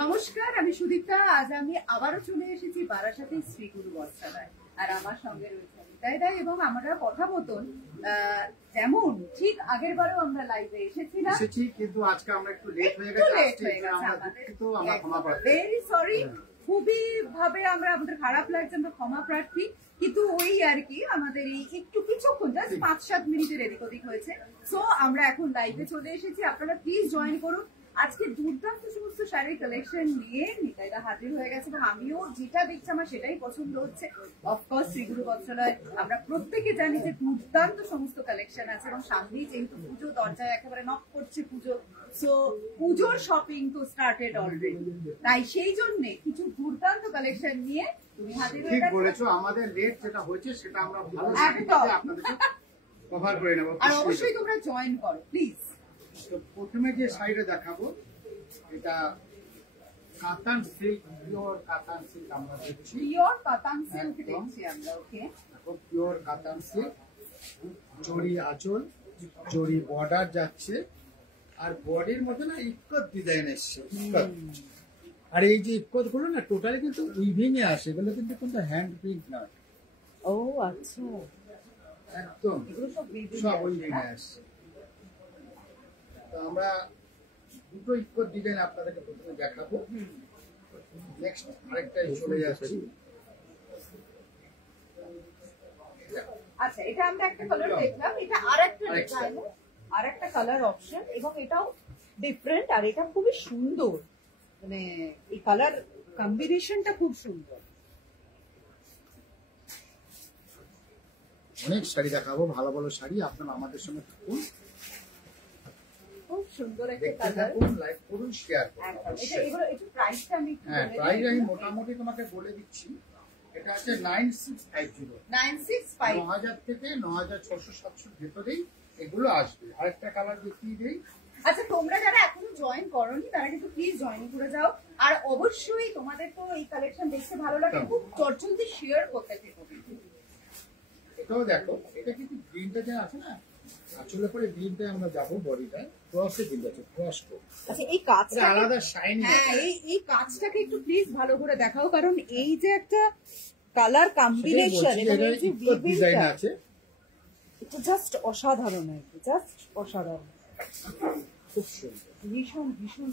নমস্কার, আমি সুদীপ্তা। আজ আমি আবারও চলে এসেছি বারাসাতের শ্রীগুরু বস্ত্রালয়, আর আমার সঙ্গে রয়েছে নিতাই দা। এবং আমরা কথা মতন যেমন ঠিক আগের বারও আমরা লাইভে এসেছিলাম, কিন্তু আজকে আমরা একটু লেট হয়ে গেছে। ভেরি সরি, খুবই ভাবে আমাদের খারাপ লাগছে, আমরা ক্ষমা প্রার্থী। কিন্তু ওই আর কি আমাদের এই একটু কিছুক্ষণ জাস্ট 5-7 মিনিটের এদিক ওদিক হয়েছে। সো আমরা এখন লাইভে চলে এসেছি, আপনারা প্লিজ জয়েন করুন। আজকে দুর্দান্ত সমস্ত শাড়ির কালেকশন নিয়ে নিতাইদা হাজির হয়ে গেছে, এবং আমিও যেটা দেখছি আমার সেটাই পছন্দ হচ্ছে। অফকোর্স শ্রীগুরু বস্ত্রালয় আমরা প্রত্যেকে জানি যে দুর্দান্ত সমস্ত কালেকশন আছে, এবং সামনেই যেহেতু পুজো দরজায় একেবারে নক করছে পুজো, সো পুজোর শপিং তো স্টার্টেড অলরেডি। তাই সেই জন্য কিছু দুর্দান্ত কালেকশন নিয়ে তুমি হাজির হয়ে গেছো। ঠিক বলেছো, আমাদের লেট যেটা হয়েছে সেটা আমরা ভালো আপনাদেরকে কভার করে নেব। আর অবশ্যই তোমরা জয়েন করো প্লিজ। তো প্রথমে যে শাড়িটা দেখাবো এটা কাতান সিল্ক, পিওর কাতান সিল্ক আমরা দেখছি। পিওর কাতান সিল্ক দেখছি আমরা। ওকে, পিওর কাতান সিল্ক, জরি আঁচল, জরি বর্ডার যাচ্ছে, আর বডির মধ্যে না ইক্কত ডিজাইন এসছে। আর এই যে ইক্কত গুলো না টোটালি কিন্তু উইভিং এ আসে, এগুলো কিন্তু কোনো হ্যান্ড প্রিন্ট না। ও আচ্ছা, একদম সব উইভিং এ আসছে। আমরা দুটো ইক্কত ডিজাইন আপনাদেরকে প্রথমে দেখাবো, নেক্সট আরেকটাই চলে যাচ্ছি। আচ্ছা, এটা আমরা একটা কালার দেখলাম, এটা আরেকটা কালার অপশন, এবং এটাও ডিফারেন্ট, আর এটা খুবই সুন্দর, মানে এই কালার কম্বিনেশনটা খুব সুন্দর। অনেক শাড়ি দেখাবো, ভালো ভালো শাড়ি, আপনারা আমাদের সঙ্গে থাকুন। খুব সুন্দর একটা কালার, লাইক করুন, শেয়ার করুন। এটা এগুলো একটু প্রাইসটা আমি প্রাইস আমি মোটামুটি তোমাকে বলে দিচ্ছি। এটা আছে 9650, 9000 থেকে 9600-700 ভেতরেই এগুলো আসবে। আরেকটা কালার দেখিয়ে দেই। আচ্ছা, তোমরা যারা এখনো জয়েন করোনি তারা কিন্তু প্লিজ জয়েন করে যাও, আর অবশ্যই তোমাদের তো এই কালেকশন দেখতে ভালো লাগে, খুব চটজলদি শেয়ার করতে থেকো। এটাও দেখো, এটা কিন্তু গ্রিনটা যে আছে না, আসলে পরে গ্রিনটা আমরা যাবো বডিটা ক্রসে গ্রিন আছে, ক্রস কো। আচ্ছা, এই কাজটা আলাদা শাইনিং। হ্যাঁ, এই কাজটাকে একটু প্লিজ ভালো করে দেখাও, কারণ এই যে একটা কালার কম্বিনেশন এবং এই যে ডিজাইন আছে, এটা জাস্ট অসাধারণ, আর কি জাস্ট অসাধারণ, খুব সুন্দর, ভীষণ ভীষণ।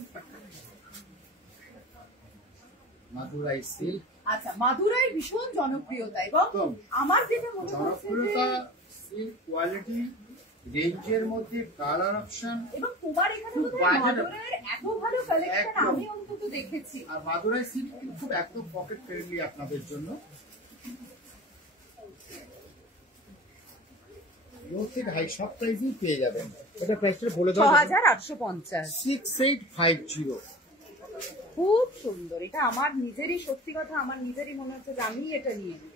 মাদুরাই সিল্ক। আচ্ছা, মাদুরাই ভীষণ জনপ্রিয়তা, এবং আমার যেটা মনে হচ্ছে জনপ্রিয়তা, সিল্ক কোয়ালিটি, রেঞ্জের মধ্যে কালার অপশন, এবং তোমার এখানে মাদুরাইয়ের এত ভালো কালেকশন আমি অন্তত দেখেছি। আর মাদুরাই সিল্ক কিন্তু খুব একদম পকেট ফ্রেন্ডলি আপনাদের জন্য। লো থেকে হাই সব প্রাইসই পেয়ে যাবেন। এটা প্রাইসটা বলে দাও। 6850, 6850। খুব সুন্দর। এটা আমার নিজেরই, সত্যি কথা আমার নিজেরই মনে হচ্ছে যে আমি এটা নিয়ে নিই।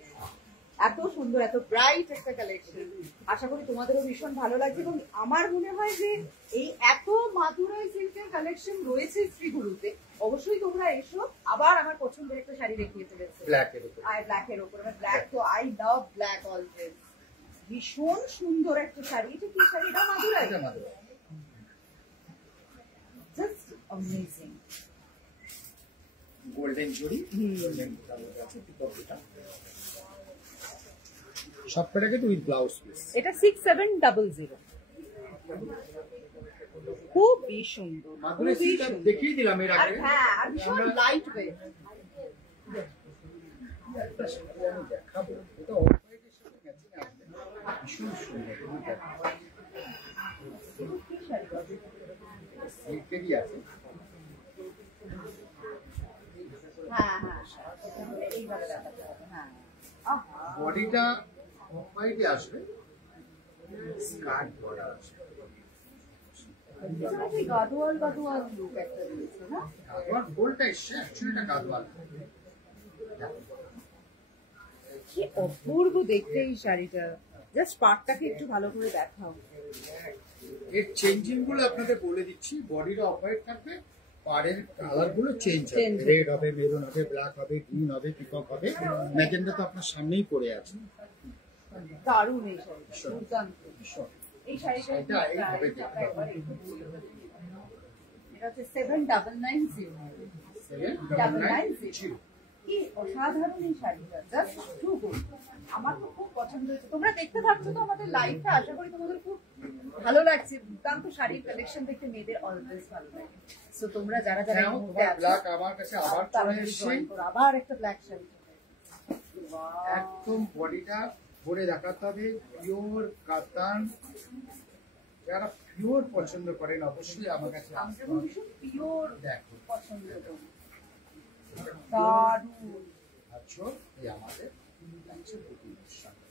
এত সুন্দর, এত ব্রাইট একটা কালেকশন। আশা করি তোমাদেরও ভীষণ ভালো লাগছে, এবং আমার মনে হয় যে এই এত মাদুরাই সিল্কের কালেকশন রয়েছে শ্রীগুরুতে, অবশ্যই তোমরা এসো। আবার আমার পছন্দের একটা শাড়ি দেখিয়ে ফেলেছে, ব্ল্যাকের উপর। ব্ল্যাকের উপর, ব্ল্যাক তো আই লাভ ব্ল্যাক অলওয়েজ। ভীষণ সুন্দর একটা শাড়ি। এটা কি শাড়ি? এটা মাদুরাই, জাস্ট অ্যামেজিং। গোল্ডেন জরি, গোল্ডেন সবটাকে তো উইথ ব্লাউজ পিস। এটা 6700, খুবই সুন্দর, মাদুরাই সিল্ক দেখিয়ে দিলাম এর আগে। হ্যাঁ, আর ভীষণ লাইট ওয়েট। একটা শাড়ি আমি দেখাবো, এটা অফ হোয়াইটের সাথে ম্যাচিং আসবে, ভীষণ সুন্দর। সিল্কেরই আছে। হ্যাঁ হ্যাঁ, এইভাবে দেখাতে হবে। হ্যাঁ, বডিটা অফ হোয়াইটে আসবে, স্কার্ট বর্ডার আসবে। গাদোয়াল গাদোয়াল লুক একটা রয়েছে না? গাদোয়াল গোলটা এসছে, অ্যাকচুয়ালি এটা গাদোয়াল। কি অপূর্ব দেখতে এই শাড়িটা। জাস্ট পাটটাকে একটু ভালো করে দেখাও। এর চেঞ্জিং গুলো আপনাদের বলে দিচ্ছি। বডিটা অফ হোয়াইট থাকবে, পাড়ের কালার গুলো চেঞ্জ হবে, রেড হবে, মেরুন হবে, ব্ল্যাক হবে, গ্রিন হবে, পিকক হবে, ম্যাজেন্ডা তো আপনার সামনেই পড়ে আছে। দারুণ এই শাড়ি, দুর্দান্ত। এই শাড়িটা এইভাবে দেখতে হবে। এটা হচ্ছে 7990, 9970। কি অসাধারণ এই শাড়িটা, জাস্ট টু গুড। আমার তো খুব পছন্দ হয়েছে। তোমরা দেখতে থাকছো তো আমাদের লাইভটা, আশা করি তোমাদের খুব ভালো লাগছে। দুর্দান্ত শাড়ির কালেকশন দেখতে মেয়েদের অলওয়েজ ভালো লাগে। সো তোমরা যারা যারা এই মুহূর্তে আছো, ব্ল্যাক আমার কাছে আবার চলে এসেছে, আবার একটা ব্ল্যাক শাড়ি। একদম বডিটা ভরে দেখাতে হবে, পিওর কাতান। যারা পিওর পছন্দ করেন অবশ্যই আমার কাছে আমি আসতে যেমন হবে। ভীষণ পিওর দেখো পছন্দ করি। দারুণ। আচ্ছা, এই আমাদের লাগছে বুকিং শাড়ি।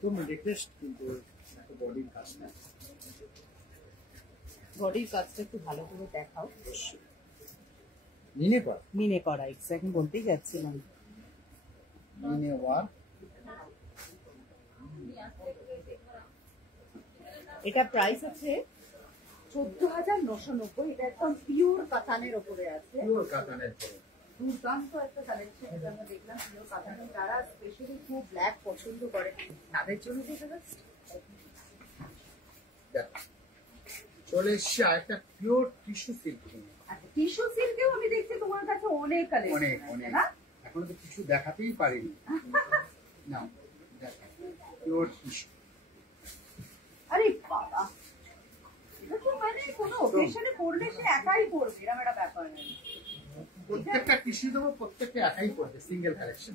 তুমি রিকোয়েস্ট কিন্তু বডির কাজটা বডির কাজটা একটু ভালো করে দেখাও। নিনে কর, মিনে করা, এক্স্যাক্ট বলতেই যাচ্ছিলাম। নিনে ওয়ার। এটা প্রাইস আছে 14,990। এটা একদম পিওর কাতানের ওপরে আছে। পিওর কাতানের পরে দুর্দান্ত একটা কালেকশন এটা আমরা দেখলাম পিওর কাতানের। যারা স্পেশালি খুব ব্ল্যাক পছন্দ করে তাদের জন্য যেটা দেখো চলে এসছে আরেকটা পিওর টিস্যু সিল্ক। আচ্ছা, টিস্যু সিল্কেও আমি দেখছি তোমার কাছে অনেক কালেকশন অনেক আছে অনেক, না? এখনো তো কিছু দেখাতেই পারিনি। না পিওর টিস্যু। আরে বাবা, এটা তো মানে কোনো অকেশনে পড়লে সে একাই পড়বে, এরকম একটা ব্যাপার নেই। প্রত্যেকটা টিস্যু দেবো, প্রত্যেকটা একাই পড়বে, সিঙ্গেল কালেকশন।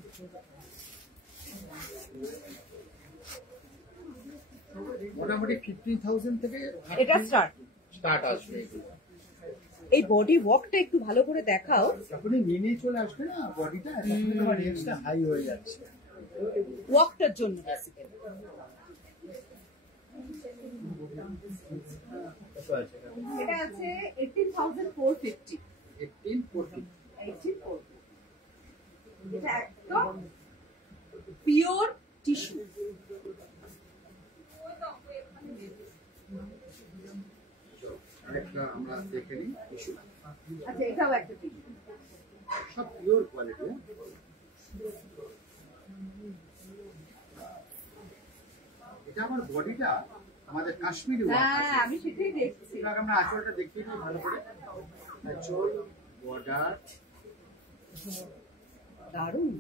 মোটামুটি 15,000 থেকে এটা স্টার্ট আসবে। এই বডি ওয়ার্কটা একটু ভালো করে দেখাও। যখনই নিয়ে চলে আসবে না বডিটা, তখন আমার রেঞ্জটা হাই হয়ে যাচ্ছে ওয়ার্কটার জন্য বেসিক্যালি। কত আছে? এটা আছে 18,450। 1840। 1840। এটা একদম পিওর টিস্যু। আরেকটা আমরা দেখে নিই টিস্যু। আচ্ছা, এটাও একটা টিস্যু। সব পিওর কোয়ালিটি। এটা আমার বডিটা আমাদের কাশ্মীরি ওয়ার্ক হ্যাঁ, আছে। আমি সেটাই দেখছি। এবার আমরা আঁচলটা দেখিয়ে দিই ভালো করে। আঁচল, বর্ডার। দারুণ।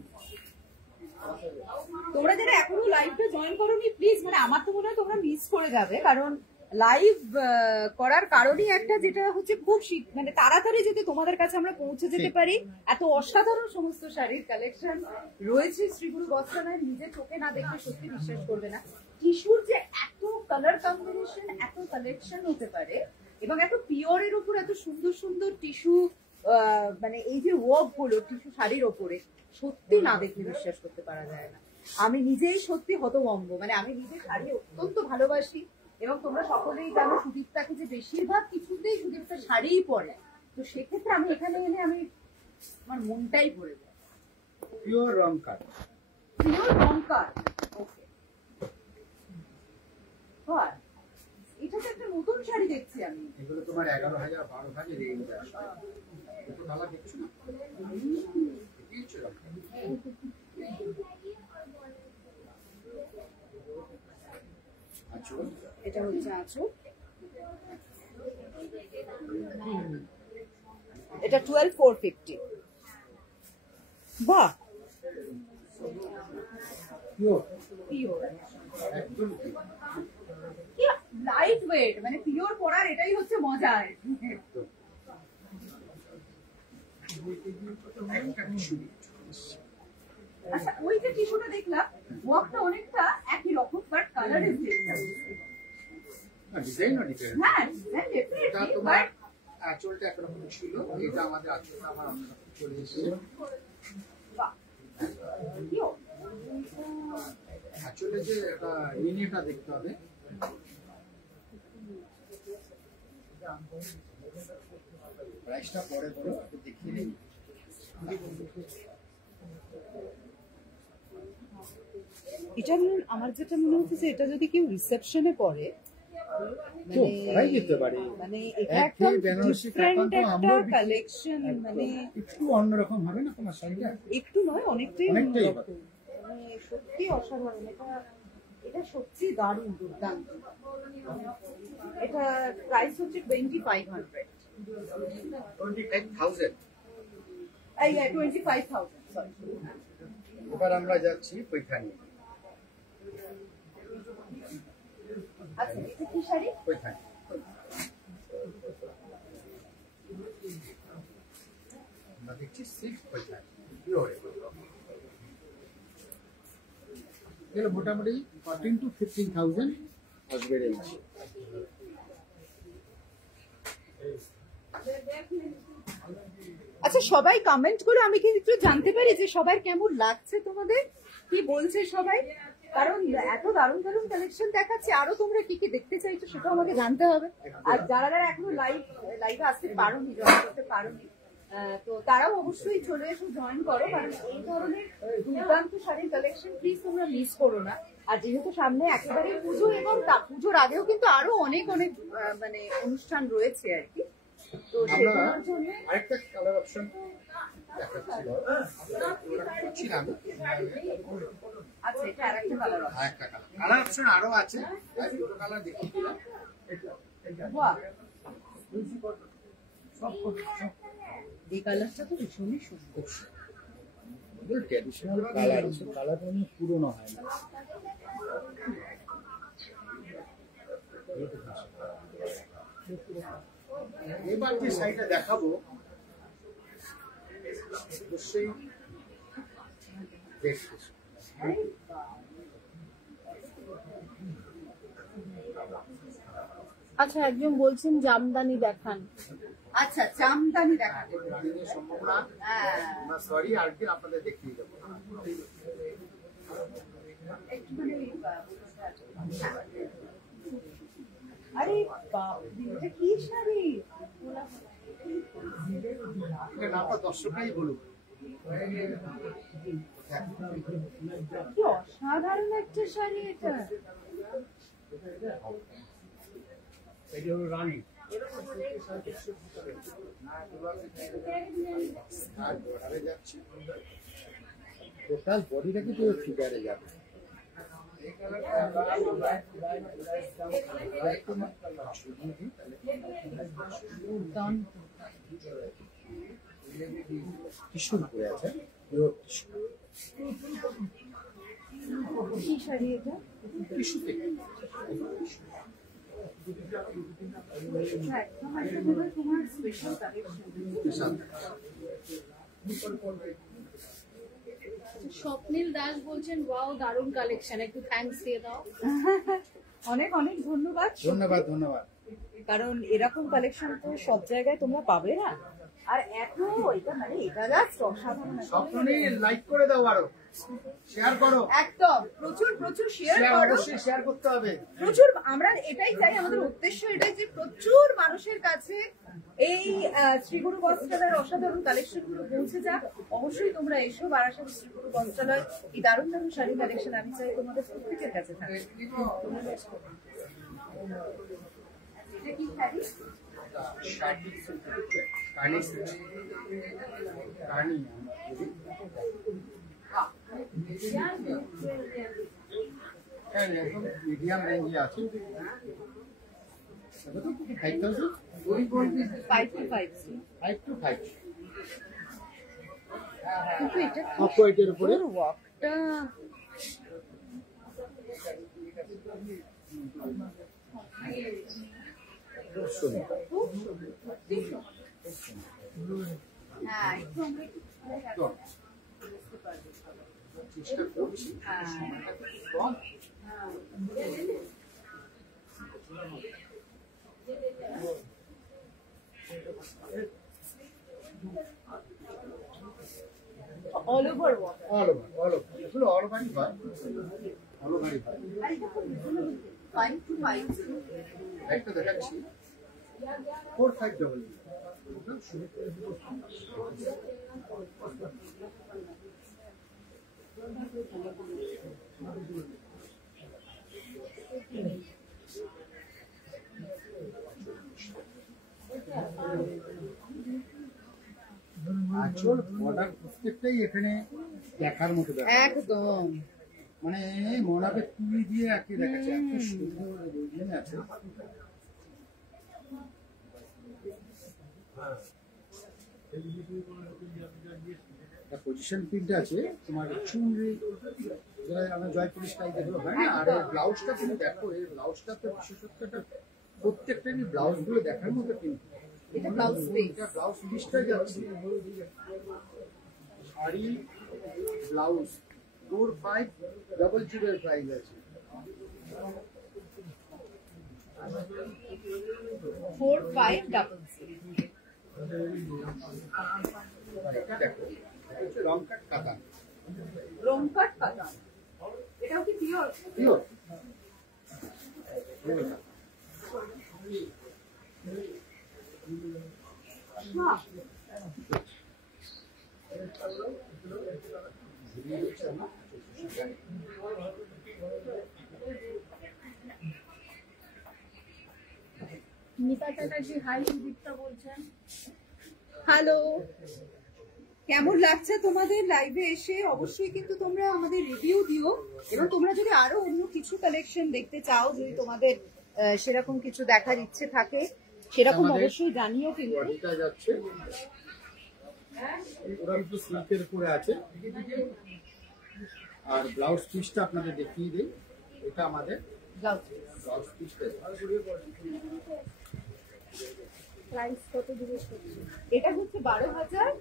তোমরা যারা এখনো লাইভটা জয়েন করোনি প্লিজ, মানে আমার তো মনে হয় তোমরা মিস করে যাবে, কারণ লাইভ করার কারণই একটা, যেটা হচ্ছে খুব মানে তাড়াতাড়ি যদি তোমাদের কাছে আমরা পৌঁছে যেতে পারি। এত অসাধারণ সমস্ত শাড়ির কালেকশন রয়েছে শ্রীগুরু বস্ত্রালয়ে, নিজে চোখে না দেখলে সত্যি বিশ্বাস করবে না। টিস্যুর যে এত কালার কম্বিনেশন, এত কালেকশন হতে পারে, এবং এত পিওরের উপর এত সুন্দর সুন্দর টিস্যু, মানে এই যে ওয়ার্ক গুলো টিস্যু শাড়ির ওপরে, সত্যি না দেখলে বিশ্বাস করতে পারা যায় না। আমি নিজেই সত্যি হতভম্ব, মানে আমি নিজে শাড়ি অত্যন্ত ভালোবাসি, এবং তোমরা সকলেই জানো সুদীপ্তাকে যে বেশিরভাগ কিছুতেই সুদীপ্তা শাড়িই পরে। তো সেক্ষেত্রে আমি এখানে এলে আমার মনটাই ভরে যায়। পিওর রং কাট। পিওর লঙ্কা। ওকে, এটা তো একটা নতুন শাড়ি দেখছি আমি। এগুলো তোমার 11,000 12,000 রেঞ্জ আসবে। কত কালার দেখছো না? দেখছো রং কাট। আচ্ছা, এটা হচ্ছে আঁচল। এটা 12,450। বাহ, পিওর পিওর, একদম লাইট ওয়েট, মানে পিওর পরার এটাই হচ্ছে মজা। একদম। একটা টিস্যু। আচ্ছা, ওই যে টিস্যুটা দেখলাম, ওয়ার্কটা অনেকটা একই রকম, বাট কালার ইজ ডিফারেন্ট। ডিজাইনও ডিফারেন্ট। হ্যাঁ, এটা ডেফিনেটলি, তোমার বাট আঁচলটা একরকম ছিল, এটা আমাদের আঁচলটা আমার অন্যরকম চলে এসেছে। বাহ, পিওর। আঁচলে যে একটা ইউনিটা দেখতে হবে। প্রাইসটা পরে বলো, একটু দেখিয়ে নিই। এটা আমার যেটা মনে হচ্ছে যে এটা যদি কেউ রিসেপশনে পড়ে, তো করাই যেতে পারে। মানে এটা এক একদম বেনারসি ডিফারেন্ট কাতান তো একটা আমরাও কালেকশন, মানে একটু অন্যরকম হবে না তোমার শাড়িটা? একটু নয়, অনেকটাই অনেকটাই অন্যরকম। মানে সত্যি অসাধারণ। এটা সত্যি দারুণ, দুর্দান্ত। এটা প্রাইস হচ্ছে 2500 25,000। এই 25,000 সরি। এবার আমরা যাচ্ছি পৈঠানি। আচ্ছা এটা কি শাড়ি? পৈঠানি আমরা দেখছি 6 পৈঠানি পিওরে। এগুলো মোটামুটি 14 to 15,000 আসবে রেঞ্জ। আচ্ছা সবাই কমেন্ট করে আমি কি একটু জানতে পারি যে সবার কেমন লাগছে, তোমাদের কি বলছে সবাই? কারণ এত দারুণ দারুণ কালেকশন দেখাচ্ছে, আরো তোমরা কি কি দেখতে চাইছো সেটা আমাকে জানতে হবে। আর যারা যারা এখনো লাইভে আসতে পারোনি, জয়েন করতে পারোনি, তো তারাও অবশ্যই চলে এসে জয়েন করো, কারণ এই ধরনের দুর্দান্ত শাড়ির কালেকশন প্লিজ তোমরা মিস করো না। আর যেহেতু সামনে একেবারে পুজো, এবং পুজোর আগেও কিন্তু আরো অনেক অনেক মানে অনুষ্ঠান রয়েছে আর কি, তো সেগুলোর জন্য আরেকটা কালার অপশন দেখাচ্ছিল। আচ্ছা এটা আরেকটা কালার আছে। আরেকটা কালার অপশন আরো আছে, দুটো কালার দেখিয়ে দিলাম। বাহ, এই কালারটা তো ভীষণই সুন্দর। ট্র্যাডিশনাল কালার, কালারটা অনেক পুরনো হয় না। এবার যে শাড়িটা দেখাবো অবশ্যই দেখতে। আচ্ছা একজন বলছেন জামদানি দেখান। আচ্ছা জামদানি দেখাবো, রানীদের সম্ভাবনা না, সরি আর কি আপনাদের দেখিয়ে দেবো। আরে বাপ রে, এটা কি শাড়ি? নামটা দর্শকরাই বলুক। কি অসাধারণ একটা শাড়ি এটা। এটি হলো রানী। টোটাল বডিটা কিন্তু ফিগারে যাবে। টিস্যুর উপরে আছে, কি শাড়ি এটা? টিস্যু থেকে তোমার স্পেশাল কালেকশন। স্বপ্নীল দাস বলছেন ওয়াও দারুণ কালেকশন, একটু থ্যাঙ্কস দিয়ে দাও। অনেক অনেক ধন্যবাদ। ধন্যবাদ ধন্যবাদ। কারণ এরকম কালেকশন তো সব জায়গায় তোমরা পাবে না, আর এত এটা মানে এটা জাস্ট অসাধারণ। স্বপ্নী লাইক করে দাও, আরো শেয়ার করো, একদম প্রচুর প্রচুর শেয়ার করো, অবশ্যই শেয়ার করতে হবে প্রচুর। আমরা এটাই চাই, আমাদের উদ্দেশ্য এটাই যে প্রচুর মানুষের কাছে এই শ্রীগুরু বস্ত্রালয়ের অসাধারণ কালেকশন গুলো পৌঁছে যাক। অবশ্যই তোমরা এসো বারাসাত শ্রীগুরু বস্ত্রালয়, এই দারুণ দারুণ শাড়ি কালেকশন আমি চাই তোমাদের প্রত্যেকের কাছে থাকে। এটা কি শাড়ি? মিডিয়াম রেঞ্জে আছে। 5,000? 5 to 5। 5 to 5। কিন্তু এটা অফ হোয়াইটের উপরে ওয়ার্কটা হ্যাঁ একটু আমরা একটু বুঝতে পারবো। চেষ্টা করছি। All over work. এগুলো অল ওভারই হয়। অল ওভারই হয়। আর এটা খুব রিজনেবল, 5 to 5। একটা দেখাচ্ছি 4500। আঁচল বর্ডার প্রত্যেকটাই এখানে দেখার মতো ব্যাপার। একদম মানে মনাকে তুলি দিয়ে একে দেখাচ্ছে, এত সুন্দর ডিজাইন আছে। পজিশন প্রিন্ট আছে তোমার চুনরি, যারা আমরা জয়পুরি স্টাইল দেখো হয় না। আর এই ব্লাউজটা তুমি দেখো, এই ব্লাউজটা তো বিশেষত্বটা প্রত্যেকটারই ব্লাউজ গুলো দেখার মতো কিন্তু এটা ব্লাউজ পিস, এটা ব্লাউজ পিসটা যাচ্ছে শাড়ি ব্লাউজ 4500 এর প্রাইস আছে। 4500। দেখো রং কাট কাতান, রংকাট কাতান, এটাও কি পিওর? পিওর হ্যাঁ, নিতা চ্যাটার্জি হাই দীপ্তা বলছেন। হ্যালো, কেমন লাগছে তোমাদের লাইভে এসে? অবশ্যই কিন্তু তোমরা আমাদের রিভিউ দিও, এবং তোমরা যদি আরো অন্য কিছু কালেকশন দেখতে চাও, যদি তোমাদের সেরকম কিছু দেখার ইচ্ছে থাকে, সেরকম আমাদের অবশ্যই জানিও কিন্তু। বডিটা যাচ্ছে ওরা একটু সিল্কের উপরে আছে। আর ব্লাউজ পিসটা আপনাদের দেখিয়ে দিই, এটা আমাদের ব্লাউজ পিসটা। প্রাইস কত জিজ্ঞেস করছি? এটা হচ্ছে 12,000।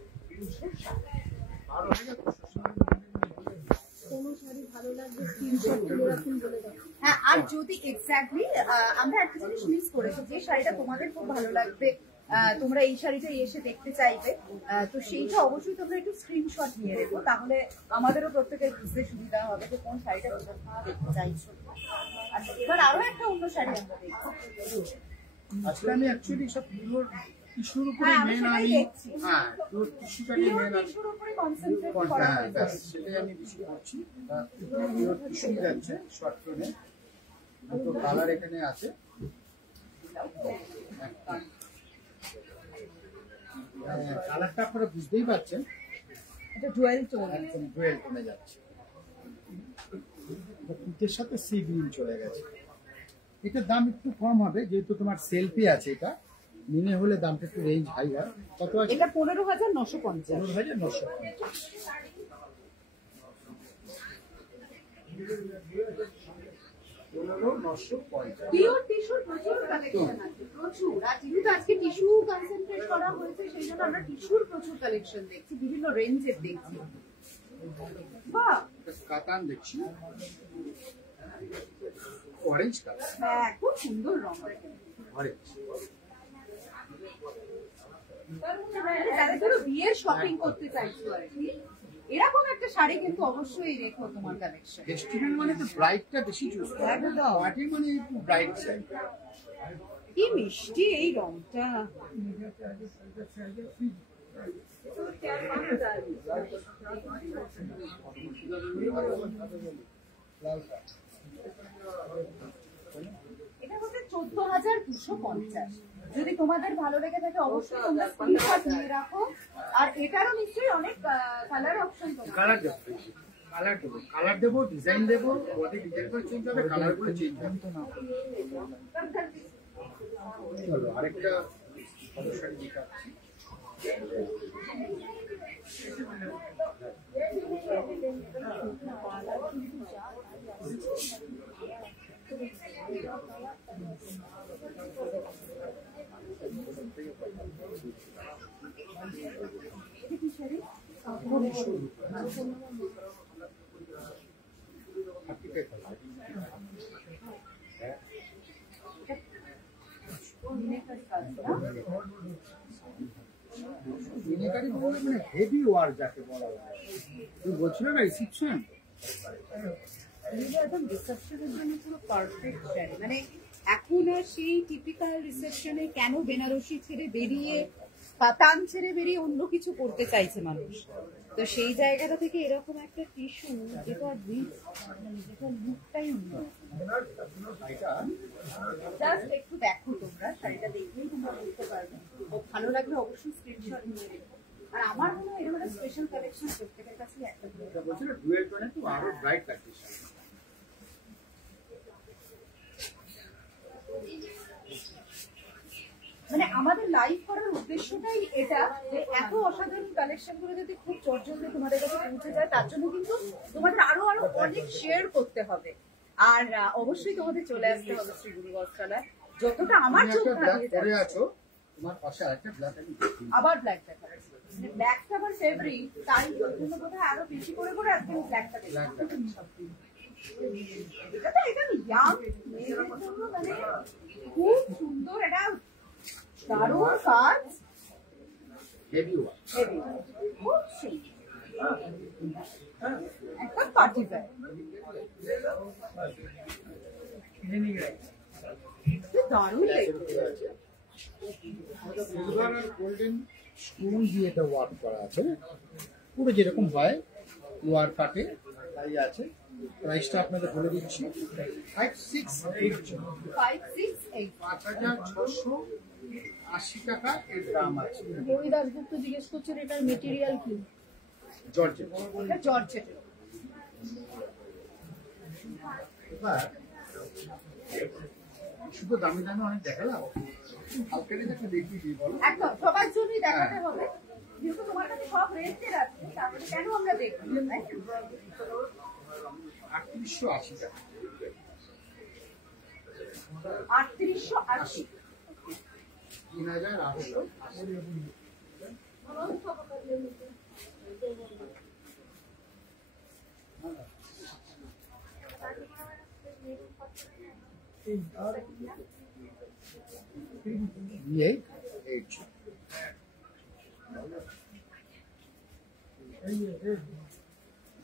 কোনো শাড়ি ভালো লাগবে স্ক্রিনশট তুলে রাখুন বলে দাও। হ্যাঁ, আর যদি এক্স্যাক্টলি আমরা একটা জিনিস মিস করেছি, যে শাড়িটা তোমাদের খুব ভালো লাগবে, তোমরা এই শাড়িটা এসে দেখতে চাইবে, তো সেইটা অবশ্যই তোমরা একটু স্ক্রিনশট নিয়ে রেখো, তাহলে আমাদেরও প্রত্যেকের বুঝতে সুবিধা হবে যে কোন শাড়িটা তোমরা দেখতে চাইছো। আচ্ছা, এবার আরো একটা অন্য শাড়ি আমরা দেখবো। আজকে আমি অ্যাকচুয়ালি সব পিওর টিস্যুর উপরে হ্যাঁ, মেন আমি আমি সেটাই দেখছি। পিওর টিস্যুটাকে পিওর মেন আমি টিস্যুর উপরে কনসেন্ট্রেট করা হয়েছে। সেটাই আমি বেশি করছি। পিওর টিস্যু যাচ্ছে শর্ট টোনে, দুটো কালার এখানে আছে। কালারটা আপনারা বুঝতেই পারছেন, এটা ডুয়েল টোন। একদম ডুয়েল টোনে যাচ্ছে, পিঠের সাথে সি গ্রিন চলে গেছে। এটার দাম একটু কম হবে, যেহেতু তোমার সেলফি আছে। এটা মিনে হলে দামটা একটু রেঞ্জ হাই হয়। কত আছে? এটা 15,950। 15,950। পিওর টিস্যুর প্রচুর কালেকশন আছে, প্রচুর। আর যেহেতু আজকে টিস্যু কনসেন্ট্রেট করা হয়েছে, সেই জন্য আমরা টিস্যুর প্রচুর কালেকশন দেখছি, বিভিন্ন রেঞ্জের দেখছি। বাহ, কাতান দেখছি, অরেঞ্জ কালার, হ্যাঁ, খুব সুন্দর রং। অরেঞ্জ। যারা ধরো বিয়ের শপিং করতে চাইছো আর কি, এরকম একটা শাড়ি কিন্তু অবশ্যই রেখো তোমার কালেকশন। ফেস্টিভ্যাল মানে তো ব্রাইটটা বেশি চুজ করে, একদম। পার্টি মানে একটু ব্রাইট চাই। কি মিষ্টি এই রংটা। এটা হচ্ছে 14,250। যদি তোমাদের ভালো লেগে থাকে অবশ্যই তোমরা স্ক্রিনশট নিয়ে রাখো। আর এটারও নিশ্চয়ই অনেক কালার অপশন তোমার। কালার দেবো, কালার দেবো, ডিজাইন দেবো, বডি ডিজাইন করে চেঞ্জ হবে, কালার গুলো চেঞ্জ হবে। চলো আরেকটা ভালো শাড়ি দেখাচ্ছি। মিনিকারি মানে হেভি ওয়ার্ক যাকে বলা হয়। তুমি বলছিল না রিসেপশন, একদম রিসেপশনের জন্য পুরো পারফেক্ট শাড়ি। মানে এখন আর সেই টিপিক্যাল রিসেপশনে কেন বেনারসি ছেড়ে বেরিয়ে, কাতান ছেড়ে বেরিয়ে অন্য কিছু করতে চাইছে মানুষ, তো সেই জায়গাটা থেকে এরকম একটা টিস্যু যেটা যেটা লুকটাই অন্য। জাস্ট একটু দেখো, তোমরা শাড়িটা দেখলেই তোমরা বুঝতে পারবে। ও ভালো লাগলে অবশ্যই স্ক্রিনশট নিয়ে রেখো। আর আমার মনে হয় এরকম একটা স্পেশাল কালেকশন প্রত্যেকের কাছেই একটা করে। এটা বলছিল ডুয়েল টোনে তো আরো ব্রাইট লাগছে। মানে আমাদের লাইভ করার উদ্দেশ্যটাই এটা যে এত অসাধারণ কালেকশন গুলো যদি খুব চটজলদি তোমাদের কাছে পৌঁছে যায়, তার জন্য কিন্তু তোমাদের আরো অনেক শেয়ার করতে হবে। আর অবশ্যই তোমাদের চলে আসতে হবে শ্রী গুরু বস্ত্রালয়। যতটা আমার চোখ পরে আছো, তোমার পাশে আরেকটা ব্ল্যাক আবার ব্ল্যাক দেখার, মানে ব্ল্যাকটা আমার ফেভারিট, তাই জন্য বোধহয় আরো বেশি করে করে আজকে আমি ব্ল্যাকটা দেখি। এটা তো একদম ইয়াং মেয়েদের জন্য, মানে খুব সুন্দর, এটা দারুণ কাজ, হেভি ওয়ান। খুব সুন্দর, একদম পার্টি ব্যাগ। দারুণ লেগেছে। সিলভার আর গোল্ডেন স্টোন দিয়ে এটা ওয়ার্ক করা আছে, পুরো যেরকম হয় লোয়ার পাটে তাই আছে। প্রাইসটা আপনাদের বলে দিচ্ছি, 5,680 টাকা এর দাম আছে। গৌরী দাশগুপ্ত জিজ্ঞেস করছেন এটার মেটেরিয়াল কি? জর্জেট। এটা জর্জেটের। এবার শুধু দামি দামি অনেক দেখালাম, হালকা একটু দেখিয়ে দিই বলো। একদম সবার জন্যই দেখাতে হবে, যেহেতু তোমার কাছে সব রেঞ্জের আছে, তারপরে কেন আমরা দেখবো? 3880 টাকা। 3880। 3880।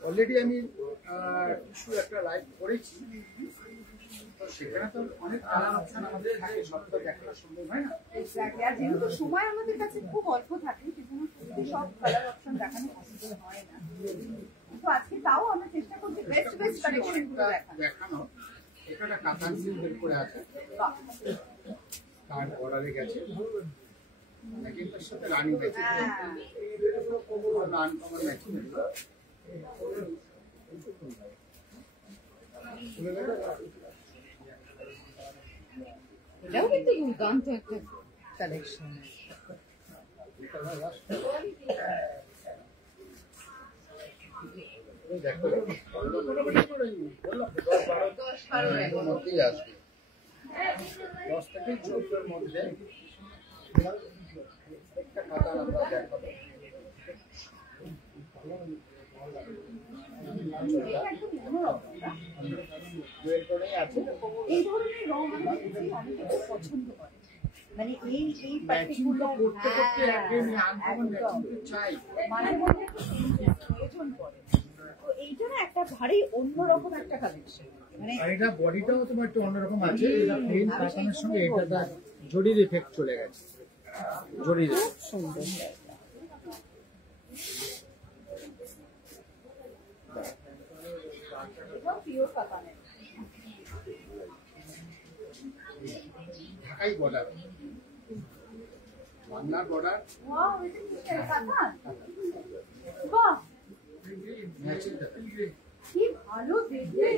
অলরেডি আমি কিছু একটা লাইভ করেছি, তো সেখানে তো অনেক কালার অপশন আমাদের থাকে, সব তো দেখানো সম্ভব হয় না। এক্স্যাক্টলি, আর যেহেতু সময় আমাদের কাছে খুব অল্প থাকে, সেজন্য সত্যি সব কালার অপশন দেখানো পসিবল হয় না। কিন্তু আজকে তাও আমরা চেষ্টা করছি বেস্ট কালেকশন গুলো দেখানো। এটা কাতান সিল্ক বের করে আছে, তার অর্ডারে গেছে, কিন্তু এর সাথে রানি গেছে, রান কমন ম্যাচিং। এটাও কিন্তু দুর্দান্ত একটা কালেকশন। দেখো 10-12 মধ্যেই আসবে, 10 থেকে 14 মধ্যে একটা খাতা আমরা দেখাবো। এই ধরনের রং অনেকে খুব পছন্দ করে, মানে এই পার্টিকুলার করতে করতে একদম আনকমন ম্যাচিং চাই, মাঝে মধ্যে প্রয়োজন পড়ে। তো এইটা না একটা ভারী অন্যরকম একটা কালেকশন, মানে আর এটা বডিটাও তোমার একটু অন্যরকম আছে, এটা প্লেন কাতানের সঙ্গে এটা জরির এফেক্ট চলে গেছে, জরির সুন্দর। পিওর কাতানের ঢাকাই বর্ডার, বাংলার বর্ডার, ওয়াও, এটা কি কাতান? বাহ, ম্যাচিং কি ভালো দেখতে।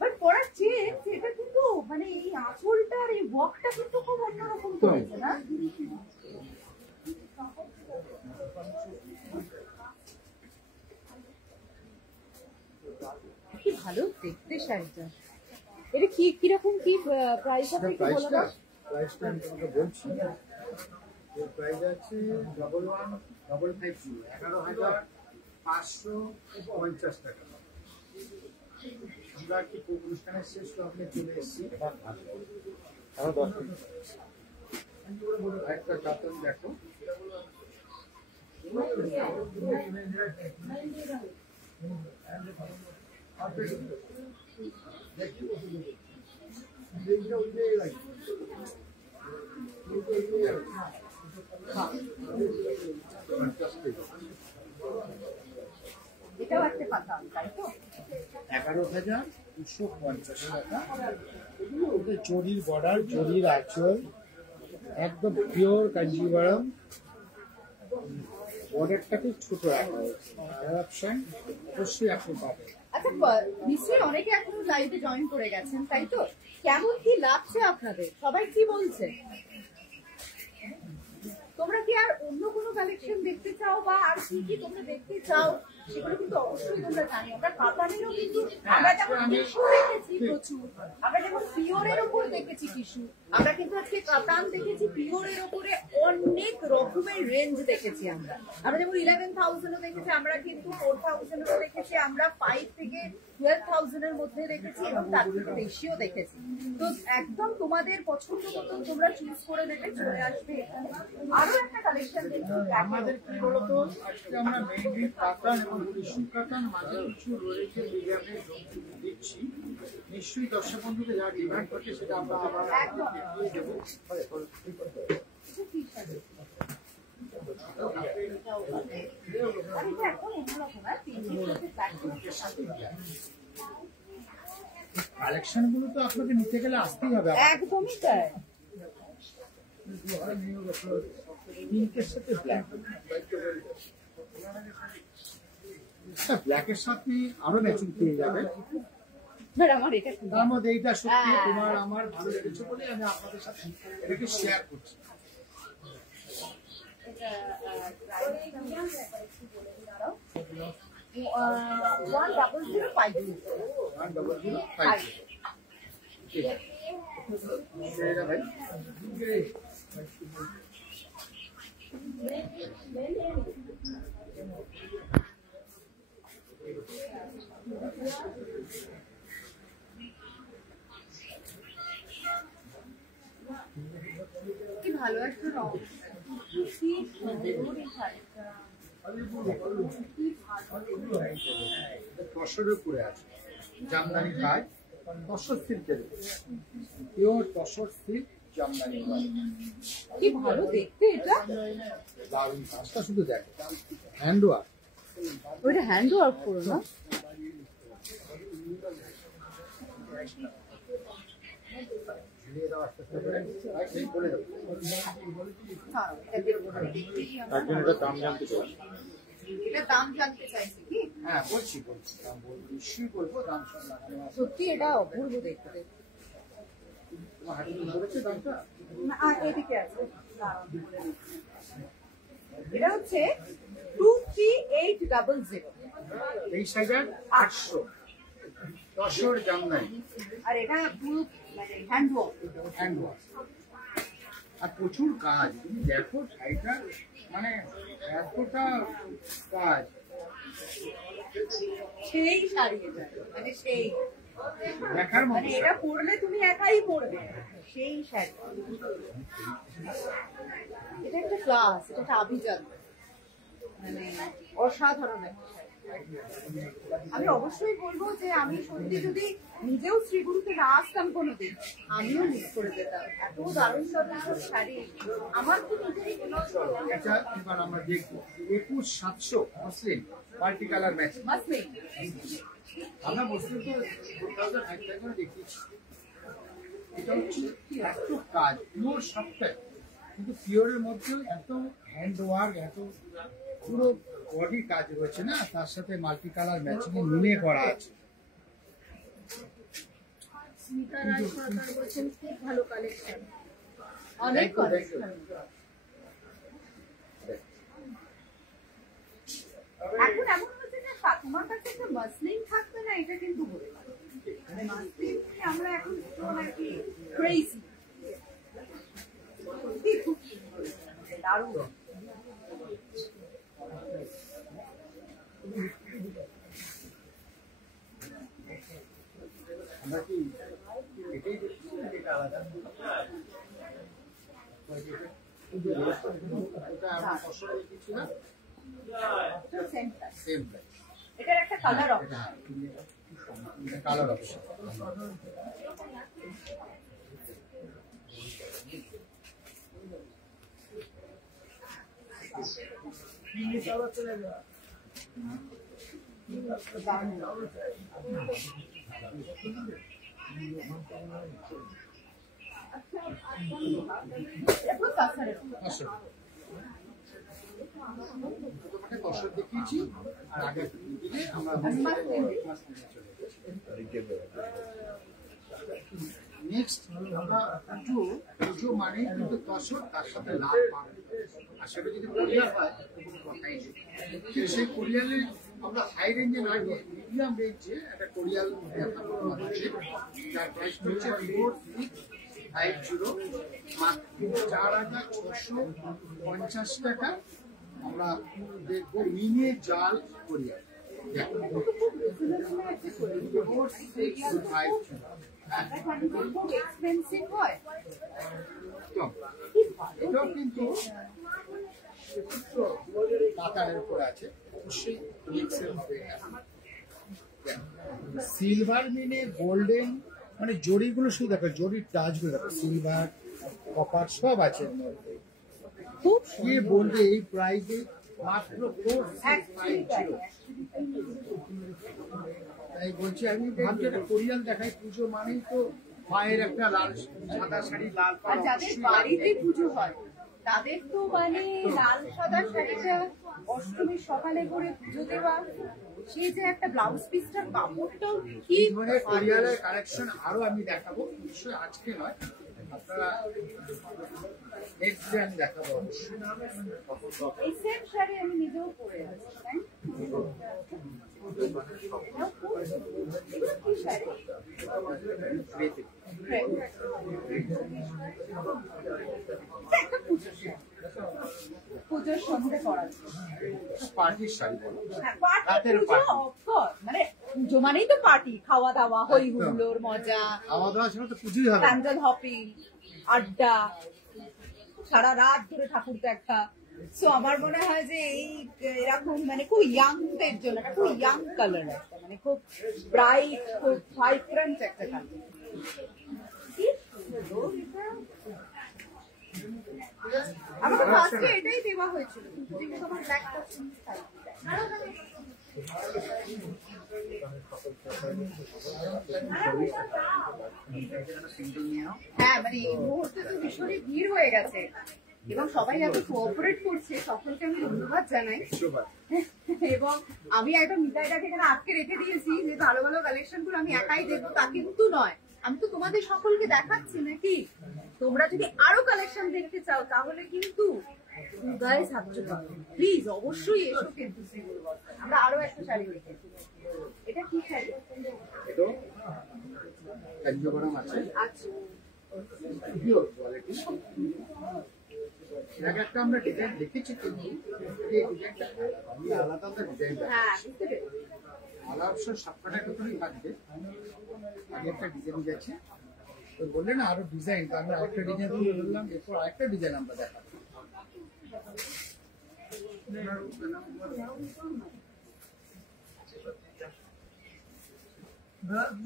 বাট পরার চেঞ্জ, এটা কিন্তু মানে এই আঁচলটার এই ওয়ার্কটা কিন্তু খুব অন্যরকম করেছে না? কি ভালো দেখতে শাড়িটা। এটা কি কিরকম কি প্রাইস আছে একটু বলো না? প্রাইসটা আমি তোমাকে বলছি, এর প্রাইস আছে 11,550, 11,550 টাকা। আমরা কি অনুষ্ঠানের শেষ লগ্নে চলে এসেছি, আরো 10 মিনিট। একটা কাতান দেখো, এটাও একটা কাতান, তাই তো? 11,250 টাকা। ওদের জরির বর্ডার, জরির আঁচল, একদম পিওর কাঞ্জিভারাম। বর্ডারটাকে ছোট রাখা হয়েছে, অপশন অবশ্যই আপনি পাবেন। আচ্ছা, নিশ্চয়ই অনেকে এখন লাইভে জয়েন করে গেছেন, তাই তো? কেমন কি লাগছে আপনাদের? সবাই কি বলছে? তোমরা কি আর অন্য কোনো কালেকশন দেখতে চাও বা আর কি কি তোমরা দেখতে চাও সেগুলো কিন্তু অবশ্যই তোমরা জানি। আমরা কাতানেরও কিন্তু আমরা যেমন টিস্যু দেখেছি প্রচুর, আমরা যেমন পিওরের উপর দেখেছি টিস্যু, আমরা কিন্তু আজকে কাতান দেখেছি পিওরের উপরে অনেক রকমের রেঞ্জ দেখেছি। আমরা যেমন 11,000 দেখেছি, আমরা কিন্তু 4,000 দেখেছি, আমরা 5 থেকে 12,000 এর মধ্যে দেখেছি এবং তার থেকে বেশিও দেখেছি। তো একদম তোমাদের পছন্দ মতো তোমরা চুজ করে নেবে, চলে আসবে এখানে। আরো একটা কালেকশন দেখো আমাদের কি বলতো, আজকে আমরা মেইনলি কাতান এবং টিস্যু কাতান মাঝে কিছু রয়েছে মিডিয়ামে দিচ্ছি। নিশ্চয়ই দর্শক বন্ধুকে যা ডিমান্ড করছে সেটা আমরা আবার একদম। দেখিয়ে দেবো। আর এটা এখন অন্যরকম, কালেকশন গুলো তো আপনাকে নিতে গেলে আসতেই হবে। একদমই তাই। পিঙ্কের সাথে ব্ল্যাক, ব্ল্যাকের সাথে আরো ম্যাচিং পেয়ে যাবে। আমার এটা তার মধ্যে এইটা সত্যি তোমার আমার ভালো লেগেছে বলে আমি আপনাদের সাথে এটাকে শেয়ার করছি। কি ভালো একটা রং, কি সুন্দর এই শাড়িটা। তসরের উপরে আছে জামদানি কাজ, তসর সিল্কের পিওর তসর সিল্ক জামদানি কাজ। কি ভালো দেখতে এটা। দারুণ কাজটা শুধু দেখো, হ্যান্ড ওয়ার্ক। ওইটা হ্যান্ড ওয়ার্ক করো না? ঝুলিয়ে দেওয়ার চেষ্টা করে বলে দেবো। একজন এটা দাম জানতে চাই। এটা দাম জানতে চাইছি কি? হ্যাঁ বলছি দাম বলবো, নিশ্চয়ই বলবো। দাম সব লাগানো আছে। সত্যি এটা অপূর্ব দেখতে। তোমার হাতে ধরেছে দামটা? এদিকে আছে। এটা হচ্ছে 23,800। 23,800 তসর জামদানি। আর এটা পুরো মানে হ্যান্ড ওয়ার্ক। হ্যান্ড ওয়ার্ক আর প্রচুর কাজ। তুমি দেখো শাড়িটা মানে এতটা কাজ। সেই শাড়ি এটা, মানে সেই দেখার মানে মতো। এটা পরলে তুমি একাই পরবে, সেই শাড়ি। এটা একটা ক্লাস, এটা একটা আভিজাত, মানে অসাধারণ একটা শাড়ি। আমি অবশ্যই বলবো যে আমি সত্যি যদি নিজেও শ্রীগুরুতে না আসতাম কোনোদিন, আমিও মিস করে যেতাম। এত দারুণ দারুণ সব শাড়ি আমার তো নিজেরই মনে হচ্ছে এটা এবার আমরা দেখবো 21,700 muslin multi colour matching. Muslin. আমরা বসলে তো 4,500 করে দেখিয়েছি। এটা হচ্ছে এত কাজ পিওর সফটওয়্যার, কিন্তু পিওরের মধ্যেও এত হ্যান্ড ওয়ার্ক, এত পুরো বডি কাজ রয়েছে না, তার সাথে মাল্টি কালার ম্যাচিং মিলিয়ে করা আছে। স্মিতা রায় সরকার বলছেন খুব ভালো কালেকশন। অনেক Thank you, thank you. এখন এমন হচ্ছে যে তোমার কাছে একটা মাসলিন থাকবে না, এটা কিন্তু বলে মানে মাসলিন আমরা এখন আর কি ক্রেজি। দারুণ। আমরা কি এটাই দেখছি না, যেটা আলাদা? এটা আমরা ফসল দিচ্ছি না, সেম প্রাইস। Same price. এটার একটা কালার অপশন। এটা কালার অপশন। ফসল দেখিয়েছি আর আগে দিকে আমরা নেক্সট আমরা পুজো মানে কিন্তু তসর, তার সাথে লাল পাড়। আর সেটা যদি কোরিয়ার হয় কোনো কথাই নেই। কিন্তু সেই কোরিয়ালে আমরা হাই রেঞ্জে না গিয়ে মিডিয়াম রেঞ্জে একটা কোরিয়াল দেখাবো আমাদেরকে, যার প্রাইস হচ্ছে 4650, মাত্র 4650 টাকা। আমরা দেখবো মিনে জাল কোরিয়াল। খুব এক্সপেন্সিভ হয়। এটাও কিন্তু কাতারের উপর আছে, অবশ্যই এক্সেল হবে। সিলভার মিনে গোল্ডেন, মানে জরিগুলো শুধু দেখো, জরির টাচগুলো দেখো, সিলভার কপার সব আছে এর মধ্যে। খুব কি বলবে এই প্রাইসে মাত্র 4650। তাই বলছি আমি ভাবছি একটা কোরিয়াল দেখাই, পুজো মানেই তো মায়ের একটা লাল সাদা শাড়ি, লাল আর পাড় যাদের বাড়িতে পুজো হয় তাদের তো মানে লাল সাদা শাড়িটা অষ্টমীর সকালে করে পুজো দেওয়া, সেই যে একটা ব্লাউজ পিসটার কাপড়টাও কি এই ধরনের কোরিয়ালের কালেকশন আরো আমি দেখাবো, নিশ্চয়ই আজকে নয়, আপনারা নেক্সট ডে আমি দেখাবো অবশ্যই। এই সেম শাড়ি আমি নিজেও পরে আছি, তাই? এটাও খুব- এগুলো কি শাড়ি? একটা পুজোর শাড়ি। পুজোর সন্ধ্যে পরা যায়। পার্টির শাড়ি বলো, হ্যাঁ, party, রাতের পুজো, party। of course, মানে পুজো মানেই তো পার্টি, খাওয়া দাওয়া, হই হুল্লোড়, মজা, খাওয়া দাওয়া ছাড়া তো পুজোই হবে না। প্যান্ডেল হপিং, আড্ডা, সারা রাত ধরে ঠাকুর দেখা। সো আমার মনে হয় যে এই এরকম মানে খুব ইয়াংদের জন্য একটা খুব ইয়াং কালার, একটা মানে খুব ব্রাইট, খুব ভাইব্রেন্ট একটা কালার। আমাকে ফার্স্টে এটাই দেওয়া হয়েছিল, কিন্তু আমার ব্ল্যাক পছন্দ তাই। হ্যাঁ, মানে এই মুহূর্তে তো ভীষণই ভিড় হয়ে গেছে এবং সবাই এত কোঅপারেট করছে, সকলকে আমি ধন্যবাদ জানাই। এবং আমি একদম মিঠাইটাকে এখানে আটকে রেখে দিয়েছি যে ভালো ভালো কালেকশন গুলো আমি একাই দেবো তা কিন্তু নয়, আমি তো তোমাদের সকলকে দেখাচ্ছি নাকি। তোমরা যদি আরো কালেকশন দেখতে চাও তাহলে কিন্তু গাইস হাতটা পাবে, প্লিজ অবশ্যই এসো কিন্তু। আমরা আরো একটা শাড়ি দেখেছি, এটা কি শাড়ি? এটাও কাঞ্জিবরম আছে, আচ্ছা, পিওর কোয়ালিটি। এর আগে একটা আমরা ডিজাইন দেখেছি, কিন্তু এই ডিজাইনটা আলাদা আলাদা ডিজাইন হ্যাঁ বুঝতে পেরেছি। আলাদা সবকটা করে থাকবে। আগে একটা ডিজাইন গেছে, তো বললে না আরো ডিজাইন, তো আমরা আরেকটা ডিজাইন তুলে ধরলাম, এরপর আরেকটা ডিজাইন আমরা দেখাবো।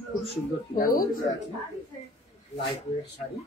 খুব সুন্দর লাইট ওয়েট শাড়ি।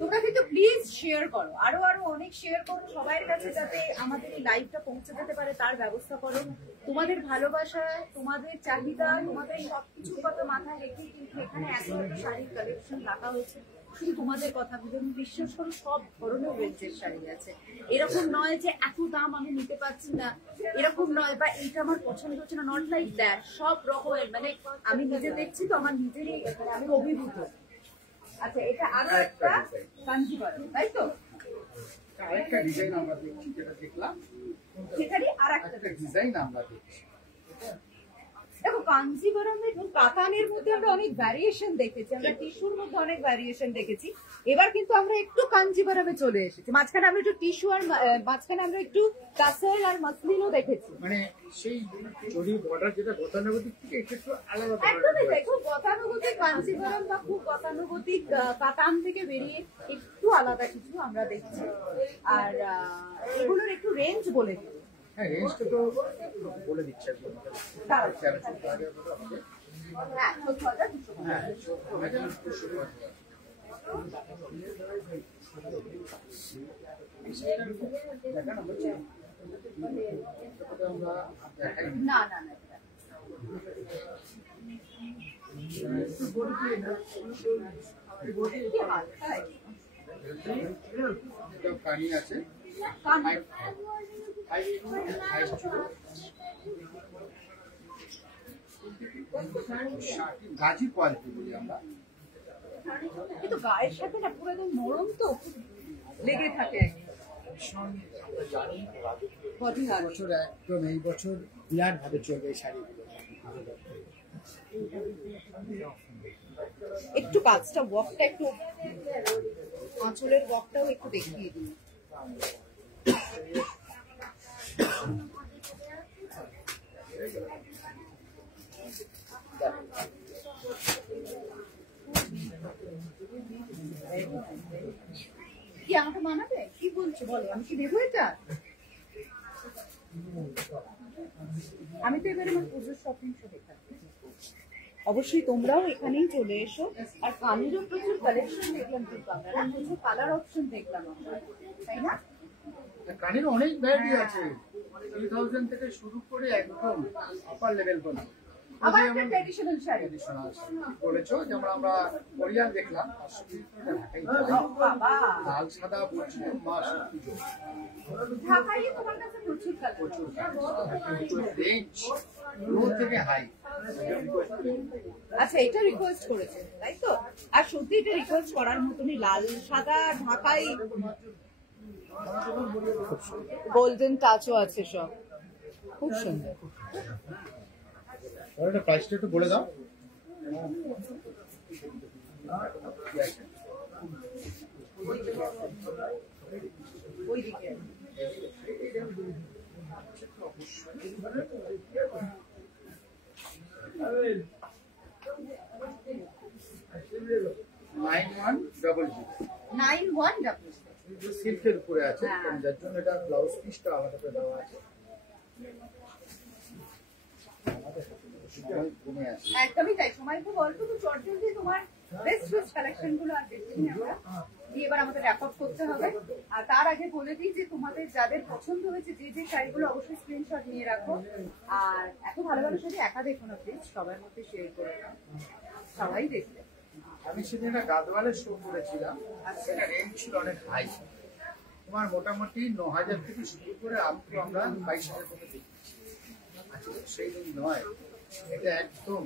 তোমরা কিন্তু প্লিজ শেয়ার করো, আরো আরো অনেক শেয়ার করো সবার কাছে, যাতে আমাদের এই লাইভটা পৌঁছে যেতে পারে তার ব্যবস্থা করো। তোমাদের ভালোবাসা, তোমাদের চাহিদা, তোমাদের সবকিছুর কথা মাথায় রেখে কিন্তু এখানে এত এত শাড়ির কালেকশন রাখা হয়েছে। শুধু তোমাদের কথা ভেবে আমি বিশ্বাস করো সব ধরনের রেঞ্জের শাড়ি আছে। এরকম নয় যে এত দাম আমি নিতে পারছি না, এরকম নয়, বা এইটা আমার পছন্দ হচ্ছে না, নট লাইক দ্যাট। সব রকমের, মানে আমি নিজে দেখছি তো আমার নিজেরই আমি অভিভূত। আচ্ছা, এটা আরো একটা কাঞ্জিবরম, তাই তো? আরেকটা ডিজাইন আমরা দেখছি, যেটা দেখলাম সেটারই আর একটা একটা ডিজাইন আমরা দেখছি। দেখো, কাঞ্জিবরমের কাতানের মধ্যে আমরা অনেক ভ্যারিয়েশন দেখেছি, আমরা টিস্যুর মধ্যে অনেক ভ্যারিয়েশন দেখেছি। এবার কিন্তু আমরা একটু কাঞ্জিবরমে চলে এসেছি। মাঝখানে আমরা একটু টিস্যু আর মাঝখানে আমরা একটু কাসেল আর মাসলিনও দেখেছি। মানে সেই জরি বর্ডার যেটা গতানুগতিক থেকে এটা একটু আলাদা একদমই তাই, খুব গতানুগতিক কাঞ্জিবরম বা খুব গতানুগতিক কাতান থেকে বেরিয়ে একটু আলাদা কিছু আমরা দেখছি। আর এগুলোর একটু রেঞ্জ বলে দিই। হ্যাঁ, রেঞ্জটা তো বলে দিচ্ছে একদম। দাঁড়াও। 1300 টাকা করে হবে। হ্যাঁ, 14,200 টাকা। হ্যাঁ, 14,200 টাকা। দেখানো হচ্ছে? আমরা দেখাই। না না না, কি হাল, তাই? এটাও কানি আছে, গাজি কোয়ালিটি বলি আমরা। কিন্তু গায়ের সাথে না পুরো একদম নরম তো লেগে থাকে বডি হার। বছর একদম এই বছর বিরাট ভাবে চলবে এই শাড়িগুলো। একটু কাজটা ওয়ার্কটা একটু আঁচলের ওয়ার্কটাও একটু দেখিয়ে দিন। কি আমাকে মানাবে? কি বলছো বলো, আমি কি দেবো এটা? আমি তো এবারে আমার পুজোর শপিং শো দেখাচ্ছি। অবশ্যই তোমরাও এখানেই চলে এসো। আর কানেরও প্রচুর কালেকশন দেখলাম, কিন্তু আমরা প্রচুর কালার অপশন দেখলাম আমরা, তাই না? কানের অনেক ভ্যারাইটি আছে, 3000 থেকে শুরু করে একদম আপার লেভেল পর্যন্ত। আবার একটা ট্র্যাডিশনাল শাড়ি বলেছো, যেমন আমরা কোরিয়ান দেখলাম, বাবা লাল সাদা বলছি মা সত্যি ঢাকায় তোমার কাছে প্রচুর কালার। প্রচুর রেঞ্জ লো থেকে হাই। আচ্ছা, এটা রিকোয়েস্ট করেছে তাই তো? আর সত্যি এটা রিকোয়েস্ট করার মতনই, লাল সাদা ঢাকাই গোল্ডেন টাচও আছে, সব খুব সুন্দর। প্রাইসটা একটু বলে দাও। ওইদিকে 9100 সিল্কের উপরে আছে, যার জন্য এটা ব্লাউজ পিসটা আলাদা করে দেওয়া আছে। একদমই তাই, সময় খুব অল্প, তো চটজলদি তোমার বেস্ট বেস্ট কালেকশন গুলো আর দেখছি আমরা। এবার আমাদের র্যাপ আপ করতে হবে। আর তার আগে বলে দিই যে তোমাদের যাদের পছন্দ হয়েছে যে যে শাড়িগুলো, অবশ্যই স্ক্রিনশট নিয়ে রাখো। আর এত ভালো ভালো শাড়ি একা দেখো না প্লিজ, সবার মধ্যে শেয়ার করে দাও, সবাই দেখবে। আমি সেদিন একটা গাদওয়ালে শো করেছিলাম, সেটা রেঞ্জ ছিল অনেক হাই, তোমার মোটামুটি 9000 থেকে শুরু করে আপনি আমরা 22000 করে দেখছি। আচ্ছা, সেই দিন নয়, এটা একদম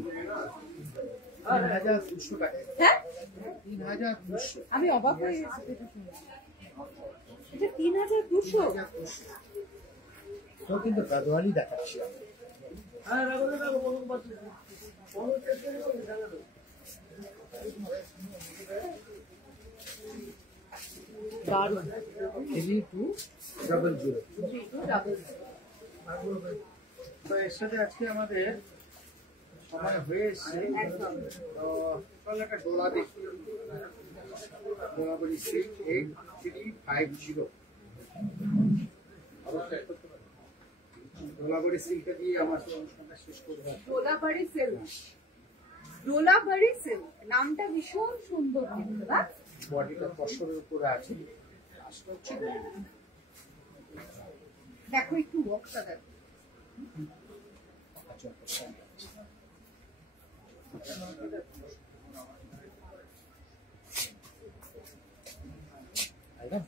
3200 টাকা। হ্যাঁ 3200। আমি অবাক হয়ে গেছি এটা শুনে। এটা 3200? তো কিন্তু গাদওয়ালি দেখাচ্ছি দারুণ। 3200। তো এর সাথে আজকে আমাদের সময় হয়ে এসছে, তো একটা ডোলা দেখি, ডোলাবাড়ি সিল্ক 8350। ডোলাবাড়ি সিল্কটা দিয়ে আমার অনুষ্ঠানটা শেষ করবো। ডোলাবাড়ি সিল্ক, ডোলাবাড়ি সিল্ক নামটা ভীষণ সুন্দর কিন্তু না? বডিটা তসরের উপরে আছে, দেখো একটু ওয়ার্কটা দেখো।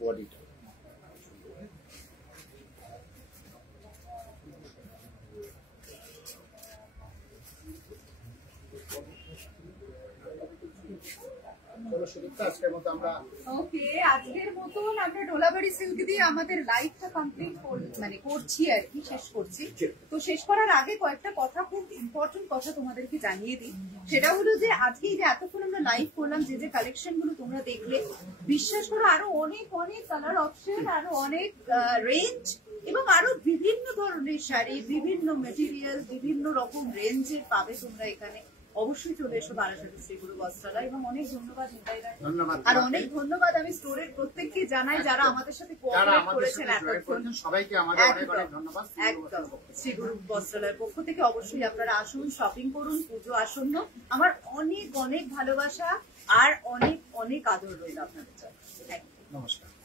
বডিটা ওকে, আজকের মতন আমরা ডোলাবাড়ি সিল্ক দিয়ে আমাদের লাইফটা কমপ্লিট করছি আর কি, শেষ করছি। তো শেষ করার আগে কয়েকটা কথা, খুব ইম্পর্টেন্ট কথা তোমাদেরকে জানিয়ে দিই। সেটা হলো যে আজকে এই যে এতক্ষণ আমরা লাইভ করলাম, যে যে কালেকশন গুলো তোমরা দেখলে, বিশ্বাস করো আরো অনেক অনেক কালার অপশন, আরো অনেক রেঞ্জ, এবং আরো বিভিন্ন ধরনের শাড়ি, বিভিন্ন মেটেরিয়াল, বিভিন্ন রকম রেঞ্জের পাবে তোমরা এখানে। অবশ্যই চলে এসো বারাসাত শ্রীগুরু বস্ত্রালয়। এবং অনেক ধন্যবাদ নিতাইদা, আর অনেক ধন্যবাদ আমি স্টোরের প্রত্যেককে জানাই যারা আমাদের সাথে কোঅপারেট করেছেন এতক্ষণ, সবাইকে আমাদের অনেক অনেক ধন্যবাদ। একদম শ্রীগুরু বস্ত্রালয়ের পক্ষ থেকে অবশ্যই আপনারা আসুন, শপিং করুন, পুজো আসন্ন। আমার অনেক অনেক ভালোবাসা আর অনেক অনেক আদর রইল আপনাদের জন্য। নমস্কার।